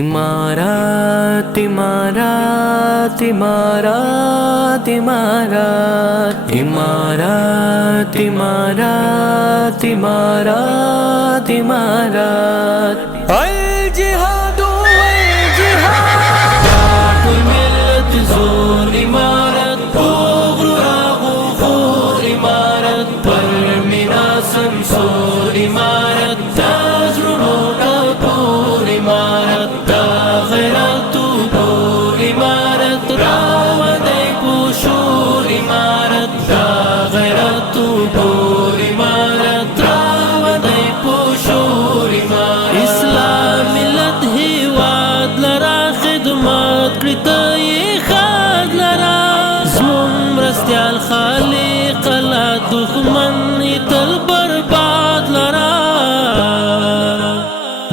इमारत इमारत इमारत इमारत इमारत इमारत इमारत इमारत अल जिहाद वल जिहाद कुल मिल्लत जोर इमारत गुरूर इमारत पर मिना संसोर इमारत ताजरुनो कपूर इमारत तागैरतु पूर इमारत रावदे पुशूर इमारत तागैरतु पूर इमारत रावदे पुशूर इमारत इस्लाम मिलत हिवाद लरा खिदमत कृतई खाद लरा ज़ुम रस्त्याल खालिक ला दुश्मन तल बर्बाद लरा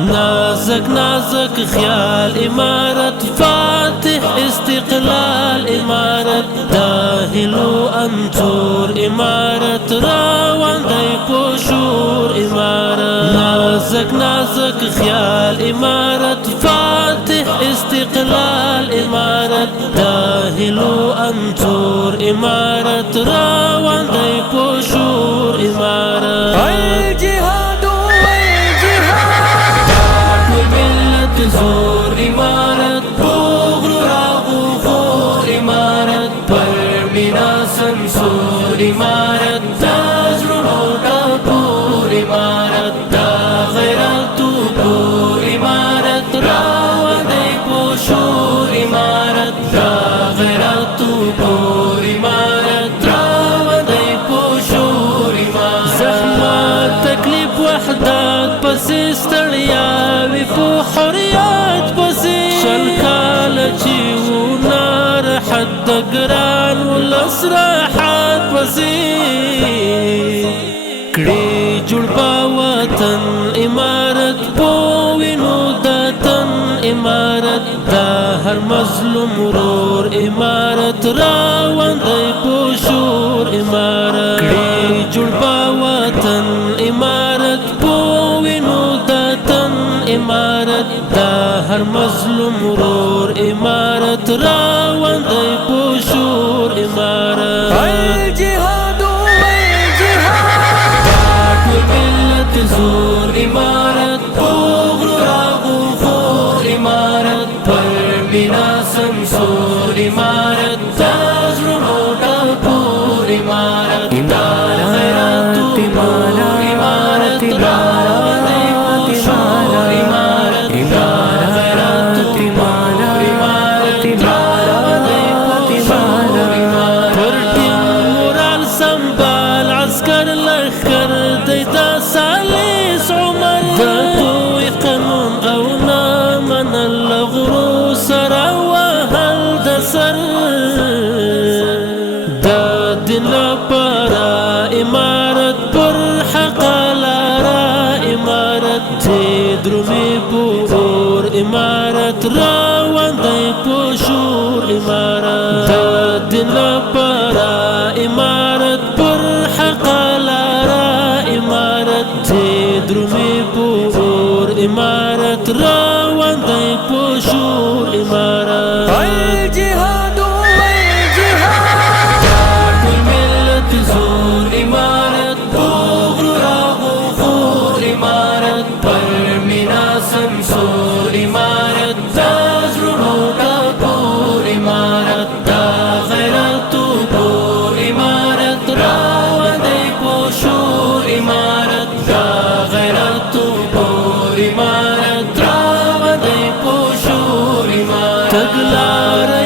नाज़क नाज़क ख्याल इमारत फातिह इस्तिक़लाल इमारत दाहिलो अंतूर इमारत रावंदे पुशूर इमारत नाज़क नाज़क ख्याल इमारत फातिह इस्तिक़लाल इमारत दाहिलो अंतूर इमारत रावंदे पुशूर इमारत अल जिहाद जोर इमारत गुरूर इमारत पर मिना संसोर इमारत ताजरुनो कपूर इमारत तागैरतु पूर इमारत रावदे पुशूर इमारत तागैरतु पूर इमारत रावदे पुशूर इमारत ज़हमत तकलीफ वहदत पस ستړیا وی په حریات پسې شلکال چې و نار حد ګران ولسراحات پسې کړي جوړ په وطن امارت په وینو دتن امارت دا هر مظلوم ورور امارت راوندې په شور امارت کړي جوړ په وطن امارت इमारत دا हर मजलूम रोर इमारत रावंदे पुशूर इमारत अल जिहाद वल जिहाद कुल मिल्लत जोर इमारत गुरूर इमारत पर मिना संसोर इमारत ताजरुनो कपूर इमारत तागैरतु इमारत रावदे पुशूर इमारत तागैरतु इमारत रावदे पुशूर इमारत पर मोराल संभाल अस्कर लश्कर देता सालिस उमर दतوي قانون او نامن الغرو سرا وهل دسر دادن لپارا امارت پر حق لارا امارت درومي بور امارت راوندي پوشور امارت دادن لپارا امارت پر حق لارا امارت درومي بور امارت راوندي پوشور امارت अल जिहाद वल जिहाद कुल मिल्लत जोर इमारत गुरूर इमारत पर मिना संसोर इमारत ताजरुनो कपूर इमारत तागैरतु पूर इमारत रावदे पुशूर इमारत तागैरतु पूर इमारत रावदे पुशूर इमारत तगलारे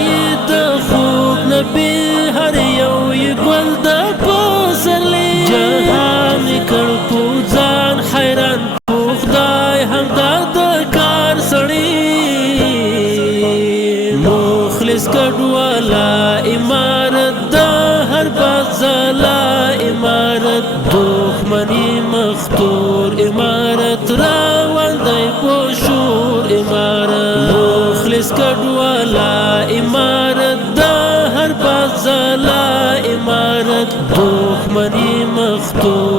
د خوب نبی هر یو یګل د پوسرلی جهان کړ کو ځان حیران کو خدای همدا د کار سړی مخلص کډوالا امارت د هر بازلا امارت دښمنی مختور امارت راوندې پوشور امارت مخلص کډوالا امارت د هر بازلا امارت دښمنی مختور